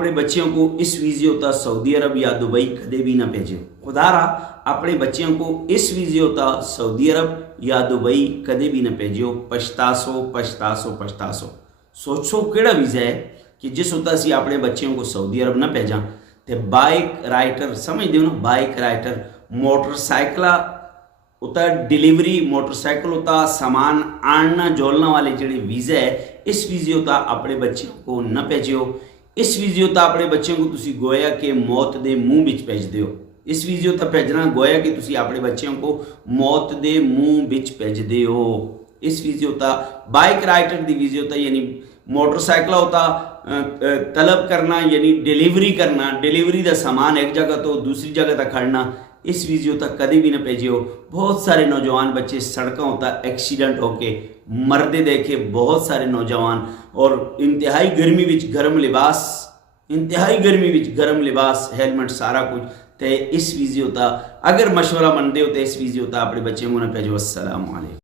अपने बच्चों को इस वीडियो तक सऊदी अरब या दुबई कदे भी ना भेजो। खुदारा अपने बच्चों को इस वीडियो तक सऊदी अरब या दुबई कदे भी ना भेजो। पछतासो पछतासो पछतासो। सोचो किहड़ा वीज़ा है कि जिस उत्ते असीं अपने बच्चों को सऊदी अरब ना भेजा तो बाइक राइटर समझते हो ना, बाइक राइटर मोटरसाइकिल उता डिलीवरी मोटरसाइकिल उता सामान आना जोलना वाले जो वीज़ा है, इस वीज़े उता अपने बच्चों को न भेजो। इस वीज़े उता अपने बच्चों को तुसी गोया के मौत के मुँह विच भेज दो। इस वीज़े उता भेजना गोया कि तुसी अपने बच्चों को मौत के मुँह विच भेज दो। इस वीज़े उता बाइक राइटर की वीज़े उता यानी मोटरसाइकिल उता तलब करना यानी डिलीवरी करना, डिलीवरी का सामान एक जगह तो दूसरी जगह तक खड़ना, इस वीडियो तक कभी भी ना भेजियो। बहुत सारे नौजवान बच्चे सड़कों होता एक्सीडेंट होके मरते देखे, बहुत सारे नौजवान, और इंतहाई गर्मी विच गर्म लिबास, इंतहाई गर्मी विच गर्म लिबास, हेलमेट सारा कुछ। तो इस वीडियो तक अगर मशवरा मनते हो तो इस वीडियो तक अपने बच्चों को ना भेजो। अस्सलाम वालेकुम।